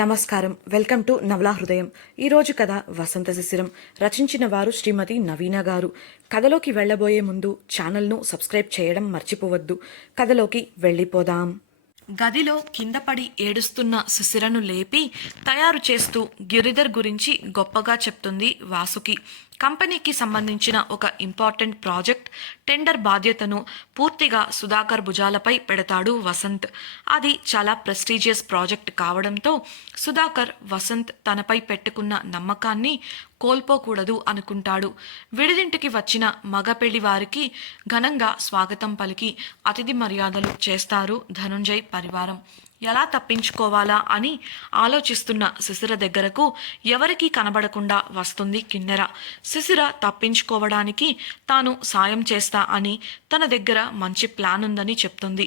నమస్కారం. Welcome to నవలా హృదయం. ఈరోజు కథ వసంత శిశిరం. రచించిన వారు శ్రీమతి నవీన గారు. కథలోకి వెళ్ళబోయే ముందు ఛానల్ను సబ్స్క్రైబ్ చేయడం మర్చిపోవద్దు. కథలోకి వెళ్ళిపోదాం. గదిలో కింద పడి ఏడుస్తున్న శిశిరను లేపి తయారు చేస్తూ గిరిధర్ గురించి గొప్పగా చెప్తుంది వాసుకి. కంపెనీకి సంబంధించిన ఒక ఇంపార్టెంట్ ప్రాజెక్ట్ టెండర్ బాధ్యతను పూర్తిగా సుధాకర్ భుజాలపై పెడతాడు వసంత్. అది చాలా ప్రెస్టీజియస్ ప్రాజెక్ట్ కావడంతో సుధాకర్ వసంత్ తనపై పెట్టుకున్న నమ్మకాన్ని కోల్పోకూడదు అనుకుంటాడు. విడిదింటికి వచ్చిన మగ పెళ్లి వారికి ఘనంగా స్వాగతం పలికి అతిథి మర్యాదలు చేస్తారు ధనుంజయ్ పరివారం. ఎలా తప్పించుకోవాలా అని ఆలోచిస్తున్న శిశిర దగ్గరకు ఎవరికీ కనబడకుండా వస్తుంది కిన్నెర. శిశిర తప్పించుకోవడానికి తాను సాయం చేస్తా అని తన దగ్గర మంచి ప్లాన్ ఉందని చెప్తుంది.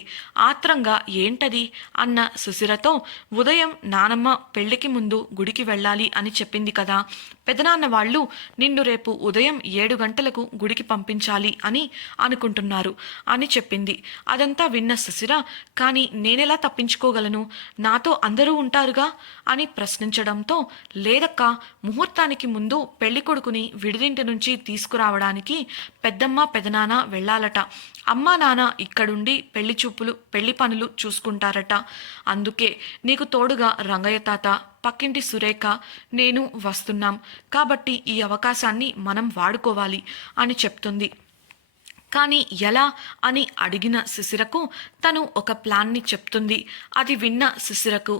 ఆత్రంగా ఏంటది అన్న శిశిరతో ఉదయం నానమ్మ పెళ్లికి ముందు గుడికి వెళ్ళాలి అని చెప్పింది కదా, పెదనాన్న వాళ్ళు నిన్ను రేపు ఉదయం 7 గంటలకు గుడికి పంపించాలి అని అనుకుంటున్నారు అని చెప్పింది. అదంతా విన్న శిశిర, కానీ నేనెలా తప్పించుకోగలను, నాతో అందరూ ఉంటారుగా అని ప్రశ్నించడంతో, లేదక్కా, ముహూర్తానికి ముందు పెళ్లి కొడుకుని విడిదింటి నుంచి తీసుకురావడానికి పెద్దమ్మ పెదనాన్న వెళ్ళాలట. అమ్మా నాన్న ఇక్కడుండి పెళ్లి పనులు చూసుకుంటారట. అందుకే నీకు తోడుగా రంగయ్య తాత, పక్కింటి సురేఖ, నేను వస్తున్నాం కాబట్టి ఈ అవకాశాన్ని మనం వాడుకోవాలి అని చెప్తుంది. కానీ ఎలా అని అడిగిన శిశిరకు తను ఒక ప్లాన్ని చెప్తుంది. అది విన్న శిశిరకు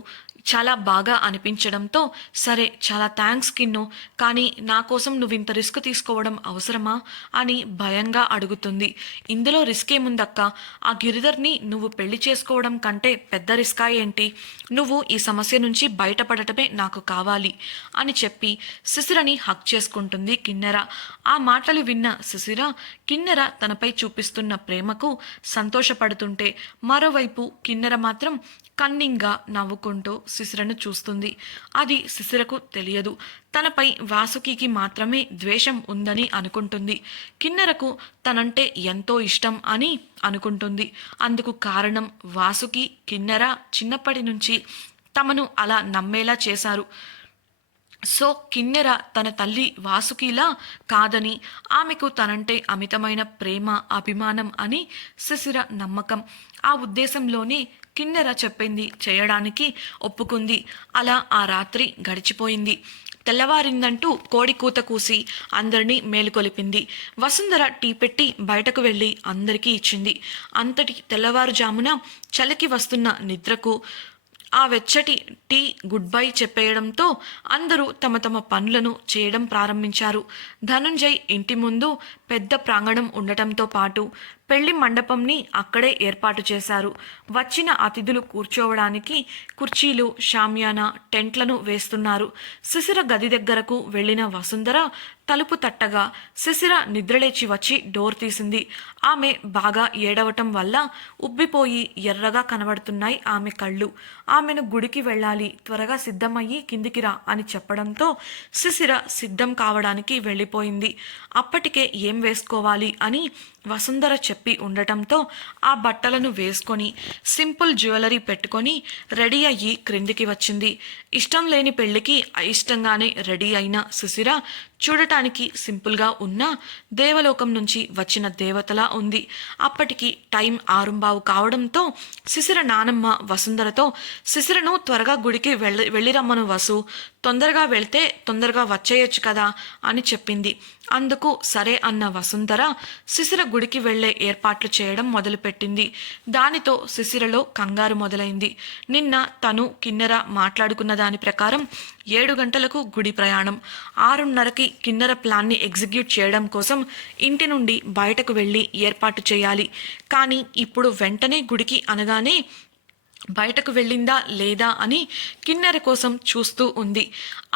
చాలా బాగా అనిపించడంతో, సరే చాలా థ్యాంక్స్ కిన్ను, కానీ నా కోసం నువ్వు ఇంత రిస్క్ తీసుకోవడం అవసరమా అని భయంగా అడుగుతుంది. ఇందులో రిస్క్ ఏముందక్క, ఆ గిరిధర్ని నువ్వు పెళ్లి చేసుకోవడం కంటే పెద్ద రిస్కా ఏంటి, నువ్వు ఈ సమస్య నుంచి బయటపడటమే నాకు కావాలి అని చెప్పి శిశిరని హక్ చేసుకుంటుంది కిన్నెర. ఆ మాటలు విన్న శిశిర కిన్నెర తనపై చూపిస్తున్న ప్రేమకు సంతోషపడుతుంటే, మరోవైపు కిన్నెర మాత్రం కన్నింగ్గా నవ్వుకుంటూ శిశిరను చూస్తుంది. అది శిశిరకు తెలియదు. తనపై వాసుకి మాత్రమే ద్వేషం ఉందని అనుకుంటుంది. కిన్నెరకు తనంటే ఎంతో ఇష్టం అని అనుకుంటుంది. అందుకు కారణం వాసుకి, కిన్నెర చిన్నప్పటి నుంచి తమను అలా నమ్మేలా చేశారు. సో కిన్నెర తన తల్లి వాసుకిలా కాదని, ఆమెకు తనంటే అమితమైన ప్రేమ, అభిమానం అని శిశిర నమ్మకం. ఆ ఉద్దేశంలోనే కిన్నెర చెప్పింది చేయడానికి ఒప్పుకుంది. అలా ఆ రాత్రి గడిచిపోయింది. తెల్లవారిందంటూ కోడి కూత కూసి అందరినీ మేలుకొలిపింది. వసుంధర టీ పెట్టి బయటకు వెళ్ళి అందరికీ ఇచ్చింది. అంతటి తెల్లవారుజామున చలికి వస్తున్న నిద్రకు ఆ వెచ్చటి టీ గుడ్ బై చెప్పేయడంతో అందరూ తమ తమ పనులను చేయడం ప్రారంభించారు. ధనుంజయ్ ఇంటి ముందు పెద్ద ప్రాంగణం ఉండటంతో పాటు పెళ్లి మండపంని అక్కడే ఏర్పాటు చేశారు. వచ్చిన అతిథులు కూర్చోవడానికి కుర్చీలు, షామ్యానా, టెంట్లను వేస్తున్నారు. శిశిర గది దగ్గరకు వెళ్ళిన వసుంధర తలుపు తట్టగా శిశిర నిద్రలేచి వచ్చి డోర్ తీసింది. ఆమె బాగా ఏడవటం వల్ల ఉబ్బిపోయి ఎర్రగా కనబడుతున్నాయి ఆమె కళ్ళు. ఆమెను గుడికి వెళ్ళాలి, త్వరగా సిద్ధమయ్యి కిందికి రా అని చెప్పడంతో శిశిర సిద్ధం కావడానికి వెళ్ళిపోయింది. అప్పటికే ఏం వేసుకోవాలి అని వసుంధర చెప్పి ఉండటంతో ఆ బట్టలను వేసుకొని సింపుల్ జ్యువెలరీ పెట్టుకొని రెడీ అయ్యి క్రిందికి వచ్చింది. ఇష్టం లేని పెళ్లికి అయిష్టంగానే రెడీ అయిన శిశిర చూడటానికి సింపుల్గా ఉన్న దేవలోకం నుంచి వచ్చిన దేవతలా ఉంది. అప్పటికి టైం 6:15 కావడంతో శిశిర నానమ్మ వసుంధరతో, శిశిరను త్వరగా గుడికి వెళ్ళిరమ్మను వసు, తొందరగా వెళ్తే తొందరగా వచ్చేయచ్చు కదా అని చెప్పింది. అందుకు సరే అన్న వసుంధర శిశిర గుడికి వెళ్లే ఏర్పాట్లు చేయడం మొదలుపెట్టింది. దానితో శిశిరలో కంగారు మొదలైంది. నిన్న తను కిన్నెర మాట్లాడుకున్న దాని ప్రకారం 7 గంటలకు గుడి ప్రయాణం, 6:30కి కిన్నెర ప్లాన్ని ఎగ్జిక్యూట్ చేయడం కోసం ఇంటి నుండి బయటకు వెళ్ళి ఏర్పాటు చేయాలి. కానీ ఇప్పుడు వెంటనే గుడికి అనగానే బయటకు వెళ్ళిందా లేదా అని కిన్నెర కోసం చూస్తూ ఉంది.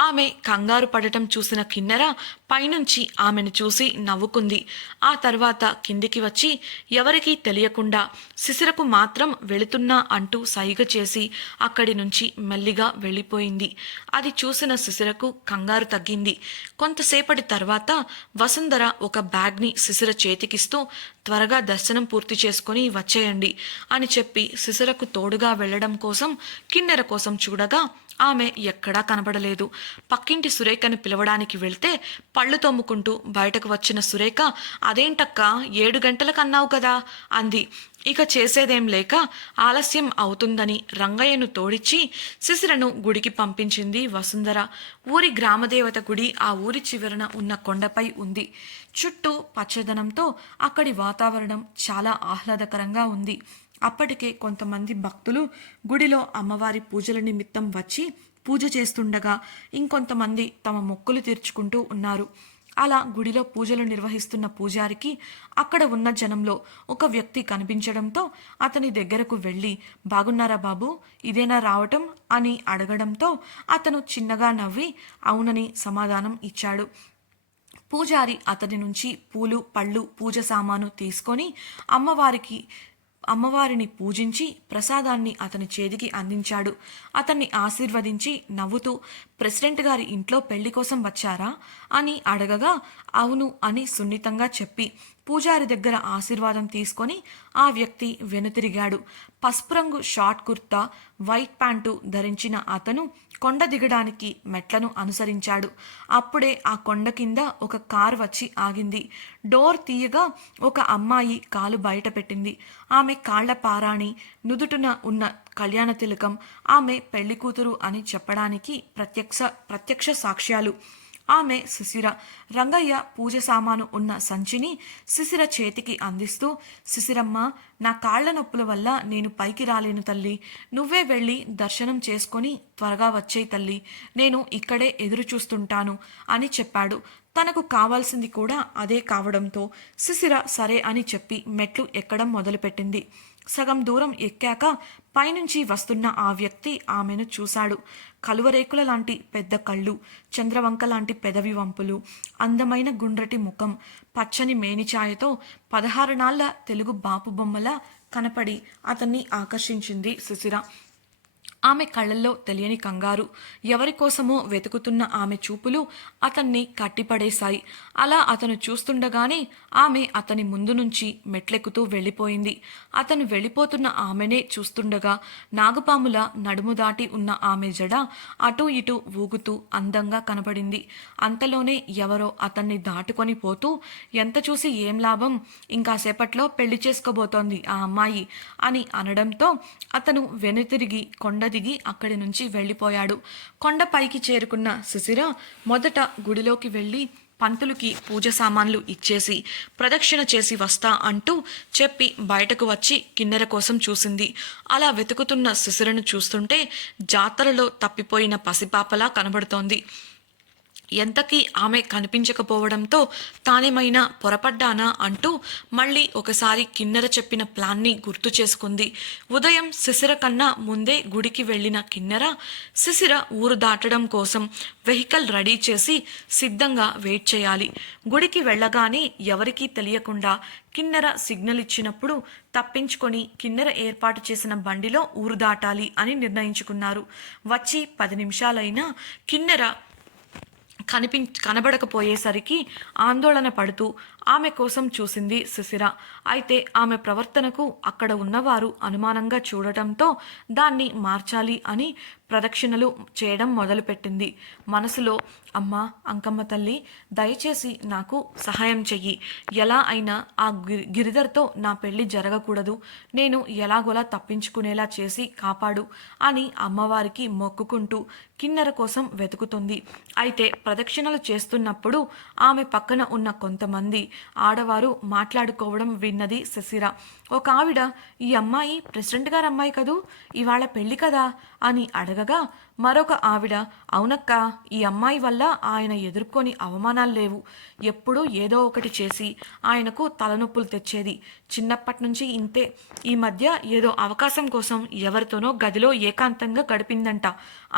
ఆమె కంగారు పడటం చూసిన కిన్నెర పైనుంచి ఆమెను చూసి నవ్వుకుంది. ఆ తర్వాత కిందికి వచ్చి ఎవరికీ తెలియకుండా శిశిరకు మాత్రం వెళుతున్నా అంటూ సైగ చేసి అక్కడి నుంచి మెల్లిగా వెళ్ళిపోయింది. అది చూసిన శిశిరకు కంగారు తగ్గింది. కొంతసేపటి తర్వాత వసుంధర ఒక బ్యాగ్ని శిశిర చేతికిస్తూ త్వరగా దర్శనం పూర్తి చేసుకుని వచ్చేయండి అని చెప్పి శిశిరకు తోడుగా వెళ్లడం కోసం కిన్నెర కోసం చూడగా ఆమె ఎక్కడా కనబడలేదు. పక్కింటి సురేఖని పిలవడానికి వెళ్తే పళ్ళు తోముకుంటూ బయటకు వచ్చిన సురేఖ, అదేంటక్క 7 గంటలకు అన్నావు కదా అంది. ఇక చేసేదేం లేక ఆలస్యం అవుతుందని రంగయ్యను తోడిచ్చి శిశిరను గుడికి పంపించింది వసుంధర. ఊరి గ్రామదేవత గుడి ఆ ఊరి చివరన ఉన్న కొండపై ఉంది. చుట్టూ పచ్చదనంతో అక్కడి వాతావరణం చాలా ఆహ్లాదకరంగా ఉంది. అప్పటికే కొంతమంది భక్తులు గుడిలో అమ్మవారి పూజల నిమిత్తం వచ్చి పూజ చేస్తుండగా ఇంకొంతమంది తమ మొక్కులు తీర్చుకుంటూ ఉన్నారు. అలా గుడిలో పూజలు నిర్వహిస్తున్న పూజారికి అక్కడ ఉన్న జనంలో ఒక వ్యక్తి కనిపించడంతో అతని దగ్గరకు వెళ్ళి, బాగున్నారా బాబు, ఇదేనా రావటం అని అడగడంతో అతను చిన్నగా నవ్వి అవునని సమాధానం ఇచ్చాడు. పూజారి అతని నుంచి పూలు పళ్ళు పూజ సామాను తీసుకొని అమ్మవారిని పూజించి ప్రసాదాన్ని అతని చేతికి అందించాడు. అతన్ని ఆశీర్వదించి నవ్వుతూ, ప్రెసిడెంట్ గారి ఇంట్లో పెళ్లి కోసం వచ్చారా అని అడగగా అవును అని సున్నితంగా చెప్పి పూజారి దగ్గర ఆశీర్వాదం తీసుకొని ఆ వ్యక్తి వెనుతిరిగాడు. పసుపు రంగు షార్ట్ కుర్తా, వైట్ ప్యాంటు ధరించిన అతను కొండ దిగడానికి మెట్లను అనుసరించాడు. అప్పుడే ఆ కొండ కింద ఒక కారు వచ్చి ఆగింది. డోర్ తీయగా ఒక అమ్మాయి కాలు బయట పెట్టింది. ఆమె కాళ్ల పారాణి, నుదుటున ఉన్న కళ్యాణ తిలకం ఆమె పెళ్లి కూతురు అని చెప్పడానికి ప్రత్యక్ష సాక్ష్యాలు. ఆమె శిశిర. రంగయ్య పూజ సామాను ఉన్న సంచిని శిశిర చేతికి అందిస్తూ, శిశిరమ్మ, నా కాళ్ల నొప్పుల వల్ల నేను పైకి రాలేను తల్లి, నువ్వే వెళ్ళి దర్శనం చేసుకొని త్వరగా వచ్చేయి తల్లి, నేను ఇక్కడే ఎదురు చూస్తుంటాను అని చెప్పాడు. తనకు కావాల్సింది కూడా అదే కావడంతో శిశిర సరే అని చెప్పి మెట్లు ఎక్కడం మొదలుపెట్టింది. సగం దూరం ఎక్కాక పైనుంచి వస్తున్న ఆ వ్యక్తి ఆమెను చూశాడు. కలువరేకుల లాంటి పెద్ద కళ్ళు, చంద్రవంక లాంటి పెదవి వంపులు, అందమైన గుండ్రటి ముఖం, పచ్చని మేనిఛాయతో 16 నాళ్ల తెలుగు బాపు బొమ్మలా కనపడి అతన్ని ఆకర్షించింది శిశిర. ఆమె కళ్ళల్లో తెలియని కంగారు. ఎవరికోసమో వెతుకుతున్న ఆమె చూపులు అతన్ని కట్టిపడేశాయి. అలా అతను చూస్తుండగానే ఆమె అతని ముందు నుంచి మెట్లెక్కుతూ వెళ్ళిపోయింది. అతను వెళ్ళిపోతున్న ఆమెనే చూస్తుండగా నాగుపాముల నడుము దాటి ఉన్న ఆమె జడ అటూ ఇటూ ఊగుతూ అందంగా కనబడింది. అంతలోనే ఎవరో అతన్ని దాటుకొని పోతూ, ఎంత చూసి ఏం లాభం, ఇంకాసేపట్లో పెళ్లి చేసుకోబోతోంది ఆ అమ్మాయి అని అనడంతో అతను వెనుతిరిగి కొండ దిగి అక్కడి నుంచి వెళ్ళిపోయాడు. కొండపైకి చేరుకున్న శిశిర మొదట గుడిలోకి వెళ్ళి పంతులుకి పూజ సామాన్లు ఇచ్చేసి ప్రదక్షిణ చేసి వస్తా అంటూ చెప్పి బయటకు వచ్చి కిన్నెర కోసం చూసింది. అలా వెతుకుతున్న శిశిరను చూస్తుంటే జాతరలో తప్పిపోయిన పసిపాపలా కనబడుతోంది. ఎంతకీ ఆమె కనిపించకపోవడంతో తానేమైనా పొరపడ్డానా అంటూ మళ్ళీ ఒకసారి కిన్నెర చెప్పిన ప్లాన్ని గుర్తు చేసుకుంది. ఉదయం శిశిర కన్నా ముందే గుడికి వెళ్ళిన కిన్నెర శిశిర ఊరు దాటడం కోసం వెహికల్ రెడీ చేసి సిద్ధంగా వెయిట్ చేయాలి. గుడికి వెళ్ళగానే ఎవరికీ తెలియకుండా కిన్నెర సిగ్నల్ ఇచ్చినప్పుడు తప్పించుకొని కిన్నెర ఏర్పాటు చేసిన బండిలో ఊరు దాటాలి అని నిర్ణయించుకున్నారు. వచ్చి 10 నిమిషాలైనా కిన్నెర కనబడకపోయేసరికి ఆందోళన పడుతూ ఆమె కోసం చూసింది శిశిర. అయితే ఆమె ప్రవర్తనకు అక్కడ ఉన్నవారు అనుమానంగా చూడటంతో దాన్ని మార్చాలి అని ప్రదక్షిణలు చేయడం మొదలుపెట్టింది. మనసులో, అమ్మా అంకమ్మ తల్లి, దయచేసి నాకు సహాయం చెయ్యి, ఎలా అయినా ఆ గిరిధర్తో నా పెళ్లి జరగకూడదు, నేను ఎలాగోలా తప్పించుకునేలా చేసి కాపాడు అని అమ్మవారికి మొక్కుకుంటూ కిన్నెర కోసం వెతుకుతుంది. అయితే ప్రదక్షిణలు చేస్తున్నప్పుడు ఆమె పక్కన ఉన్న కొంతమంది ఆడవారు మాట్లాడుకోవడం విన్నది శిశిర. ఒక ఆవిడ, ఈ అమ్మాయి ప్రెసిడెంట్ గారు అమ్మాయి కదూ, ఇవాళ పెళ్లి కదా అని అడగ అడగగా మరొక ఆవిడ, అవునక్క, ఈ అమ్మాయి వల్ల ఆయన ఎదుర్కొని అవమానాలు లేవు. ఎప్పుడూ ఏదో ఒకటి చేసి ఆయనకు తలనొప్పులు తెచ్చేది. చిన్నప్పటి నుంచి ఇంతే. ఈ మధ్య ఏదో అవకాశం కోసం ఎవరితోనో గదిలో ఏకాంతంగా గడిపిందంట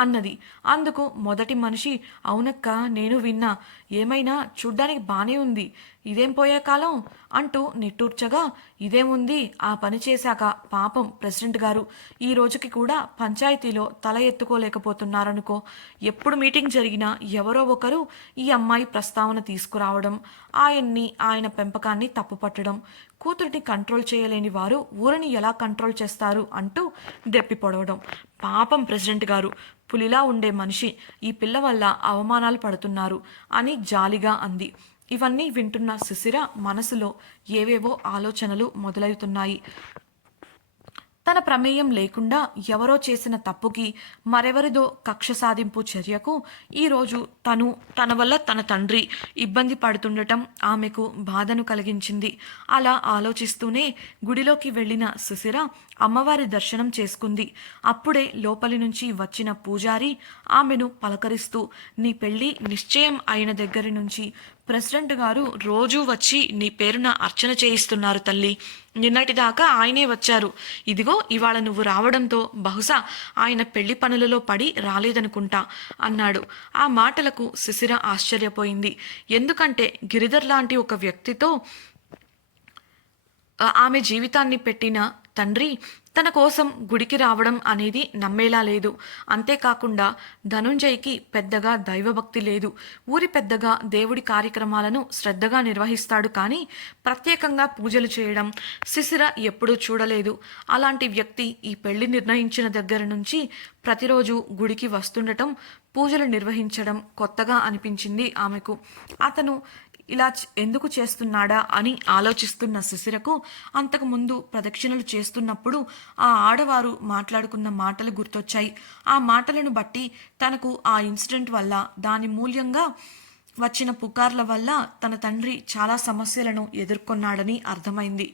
అన్నది. అందుకు మొదటి మనిషి, అవునక్క, నేను విన్నా. ఏమైనా చూడ్డానికి బానే ఉంది. ఇదేం పోయే కాలం అంటూ నిట్టూర్చగా, ఇదేముంది, ఆ పని చేశాక పాపం ప్రెసిడెంట్ గారు ఈ రోజుకి కూడా పంచాయతీలో తల ఎత్తుకోలేకపోతున్నారనుకో. ఎప్పుడు మీటింగ్ జరిగినా ఎవరో ఒకరు ఈ అమ్మాయి ప్రస్తావన తీసుకురావడం, ఆయన పెంపకాన్ని తప్పుపట్టడం, కూతురిని కంట్రోల్ చేయలేని వారు ఊరిని ఎలా కంట్రోల్ చేస్తారు అంటూ దెప్పి పొడవడం. పాపం ప్రెసిడెంట్ గారు, పులిలా ఉండే మనిషి ఈ పిల్ల వల్ల అవమానాలు పడుతున్నారు అని జాలిగా అంది. ఇవన్నీ వింటున్న శిశిర మనసులో ఏవేవో ఆలోచనలు మొదలవుతున్నాయి. తన ప్రమేయం లేకుండా ఎవరో చేసిన తప్పుకి, మరెవరిదో కక్ష సాధింపు చర్యకు ఈరోజు తన వల్ల తన తండ్రి ఇబ్బంది పడుతుండటం ఆమెకు బాధను కలిగించింది. అలా ఆలోచిస్తూనే గుడిలోకి వెళ్ళిన సుశిర అమ్మవారి దర్శనం చేసుకుంది. అప్పుడే లోపలి నుంచి వచ్చిన పూజారి ఆమెను పలకరిస్తూ, నీ పెళ్లి నిశ్చయం అయిన దగ్గర నుంచి ప్రెసిడెంట్ గారు రోజూ వచ్చి నీ పేరున అర్చన చేయిస్తున్నారు తల్లి. నిన్నటిదాకా ఆయనే వచ్చారు. ఇదిగో ఇవాళ నువ్వు రావడంతో బహుశా ఆయన పెళ్లి పనులలో పడి రాలేదనుకుంటా అన్నాడు. ఆ మాటలకు శిశిర ఆశ్చర్యపోయింది. ఎందుకంటే గిరిధర్ లాంటి ఒక వ్యక్తితో ఆమె జీవితాన్ని పెట్టిన తండ్రి తన కోసం గుడికి రావడం అనేది నమ్మేలా లేదు. అంతేకాకుండా ధనుంజయ్కి పెద్దగా దైవభక్తి లేదు. ఊరి పెద్దగా దేవుడి కార్యక్రమాలను శ్రద్ధగా నిర్వహిస్తాడు, కానీ ప్రత్యేకంగా పూజలు చేయడం శిశిర ఎప్పుడూ చూడలేదు. అలాంటి వ్యక్తి ఈ పెళ్లి నిర్ణయించిన దగ్గర నుంచి ప్రతిరోజు గుడికి వస్తుండటం, పూజలు నిర్వహించడం కొత్తగా అనిపించింది ఆమెకు. అతను ఇలా ఎందుకు చేస్తున్నాడా అని ఆలోచిస్తున్న శిశిరకు అంతకుముందు ప్రదక్షిణలు చేస్తున్నప్పుడు ఆ ఆడవారు మాట్లాడుకున్న మాటలు గుర్తొచ్చాయి. ఆ మాటలను బట్టి తనకు ఆ ఇన్సిడెంట్ వల్ల, దాని మూల్యంగా వచ్చిన పుకార్ల వల్ల తన తండ్రి చాలా సమస్యలను ఎదుర్కొన్నాడని అర్థమైంది.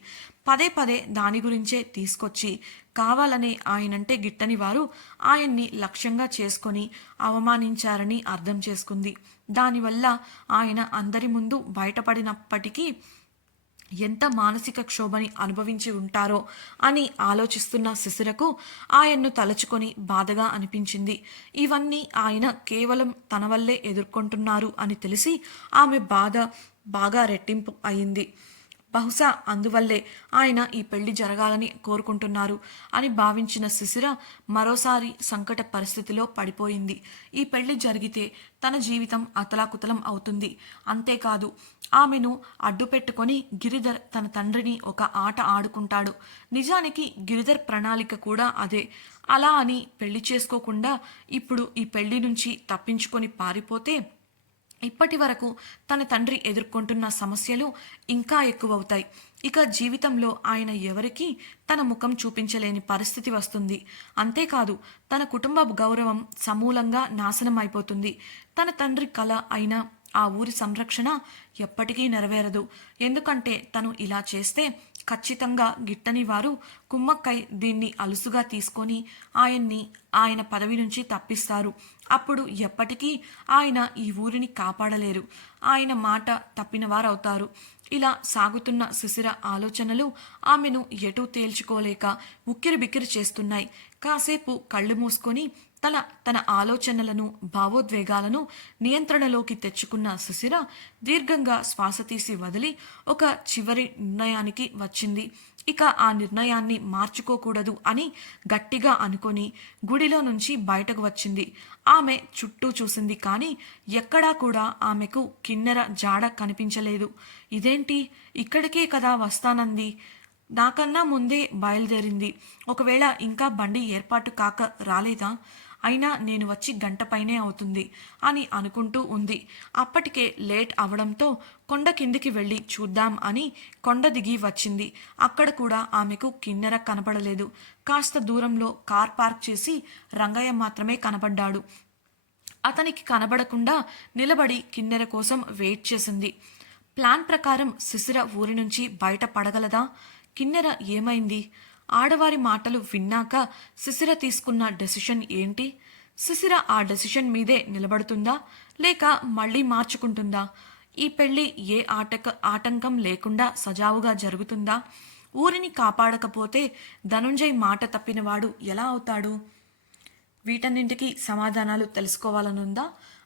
పదే పదే దాని గురించే తీసుకొచ్చి కావాలనే ఆయనంటే గిట్టని వారు ఆయన్ని లక్ష్యంగా చేసుకొని అవమానించారని అర్థం చేసుకుంది. దానివల్ల ఆయన అందరి ముందు బయటపడినప్పటికీ ఎంత మానసిక క్షోభని అనుభవించి ఉంటారో అని ఆలోచిస్తున్న శిశిరకు ఆయన్ను తలుచుకొని బాధగా అనిపించింది. ఇవన్నీ ఆయన కేవలం తన వల్లే ఎదుర్కొంటున్నారు అని తెలిసి ఆమె బాధ బాగా రెట్టింపు అయింది. బహుశా అందువల్లే ఆయన ఈ పెళ్లి జరగాలని కోరుకుంటున్నారు అని భావించిన శిశిర మరోసారి సంకట పరిస్థితిలో పడిపోయింది. ఈ పెళ్లి జరిగితే తన జీవితం అతలాకుతలం అవుతుంది. అంతేకాదు, ఆమెను అడ్డుపెట్టుకొని గిరిధర్ తన తండ్రిని ఒక ఆట ఆడుకుంటాడు. నిజానికి గిరిధర్ ప్రణాళిక కూడా అదే. అలా అని పెళ్లి చేసుకోకుండా ఇప్పుడు ఈ పెళ్లి నుంచి తప్పించుకొని పారిపోతే ఇప్పటి వరకు తన తండ్రి ఎదుర్కొంటున్న సమస్యలు ఇంకా ఎక్కువవుతాయి. ఇక జీవితంలో ఆయన ఎవరికీ తన ముఖం చూపించలేని పరిస్థితి వస్తుంది. అంతేకాదు, తన కుటుంబ గౌరవం సమూలంగా నాశనం అయిపోతుంది. తన తండ్రి కల అయిన ఆ ఊరి సంరక్షణ ఎప్పటికీ నెరవేరదు. ఎందుకంటే తను ఇలా చేస్తే ఖచ్చితంగా గిట్టని వారు కుమ్మక్కై దీన్ని అలుసుగా తీసుకొని ఆయన పదవి నుంచి తప్పిస్తారు. అప్పుడు ఎప్పటికీ ఆయన ఈ ఊరిని కాపాడలేరు. ఆయన మాట తప్పిన వారవుతారు. ఇలా సాగుతున్న శిశిర ఆలోచనలు ఆమెను ఎటూ తేల్చుకోలేక ఉక్కిరిబిక్కిరి చేస్తున్నాయి. కాసేపు కళ్ళు మూసుకొని తన ఆలోచనలను, భావోద్వేగాలను నియంత్రణలోకి తెచ్చుకున్న శిశిర దీర్ఘంగా శ్వాస తీసి వదిలి ఒక చివరి నిర్ణయానికి వచ్చింది. ఇక ఆ నిర్ణయాన్ని మార్చుకోకూడదు అని గట్టిగా అనుకొని గుడిలో నుంచి బయటకు వచ్చింది. ఆమె చుట్టూ చూసింది, కానీ ఎక్కడా కూడా ఆమెకు కిన్నెర జాడ కనిపించలేదు. ఇదేంటి, ఇక్కడికే కదా వస్తానంది, నాకన్నా ముందే బయలుదేరింది, ఒకవేళ ఇంకా బండి ఏర్పాటు కాక రాలేదా, అయినా నేను వచ్చి గంట పైనే అవుతుంది అని అనుకుంటూ ఉంది. అప్పటికే లేట్ అవడంతో కొండ కిందికి వెళ్ళి చూద్దాం అని కొండ దిగి వచ్చింది. అక్కడ కూడా ఆమెకు కిన్నెర కనపడలేదు. కాస్త దూరంలో కార్ పార్క్ చేసి రంగయ్య మాత్రమే కనపడ్డాడు. అతనికి కనబడకుండా నిలబడి కిన్నెర కోసం వెయిట్ చేసింది. ప్లాన్ ప్రకారం శిశిర ఊరి నుంచి బయట పడగలదా? కిన్నెర ఏమైంది? ఆడవారి మాటలు విన్నాక శిశిర తీసుకున్న డెసిషన్ ఏంటి? సుశిర ఆ డెసిషన్ మీదే నిలబడుతుందా లేక మళ్ళీ మార్చుకుంటుందా? ఈ పెళ్లి ఏ ఆటంకం లేకుండా సజావుగా జరుగుతుందా? ఊరిని కాపాడకపోతే ధనుంజయ్ మాట తప్పినవాడు ఎలా అవుతాడు? వీటన్నింటికి సమాధానాలు తెలుసుకోవాలనుందా?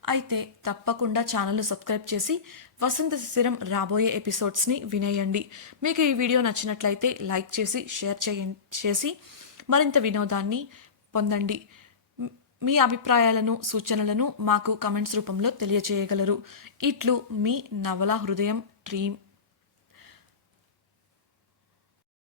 అయితే తప్పకుండా ఛానల్ను సబ్స్క్రైబ్ చేసి వసంత శిశిరం రాబోయే ఎపిసోడ్స్ని వినేయండి. మీకు ఈ వీడియో నచ్చినట్లయితే లైక్ చేసి షేర్ చేసి మరింత వినోదాన్ని పొందండి. మీ అభిప్రాయాలను సూచనలను మాకు కమెంట్స్ రూపంలో తెలియచేయగలరు. ఇట్లు మీ నవల హృదయం డ్రీమ్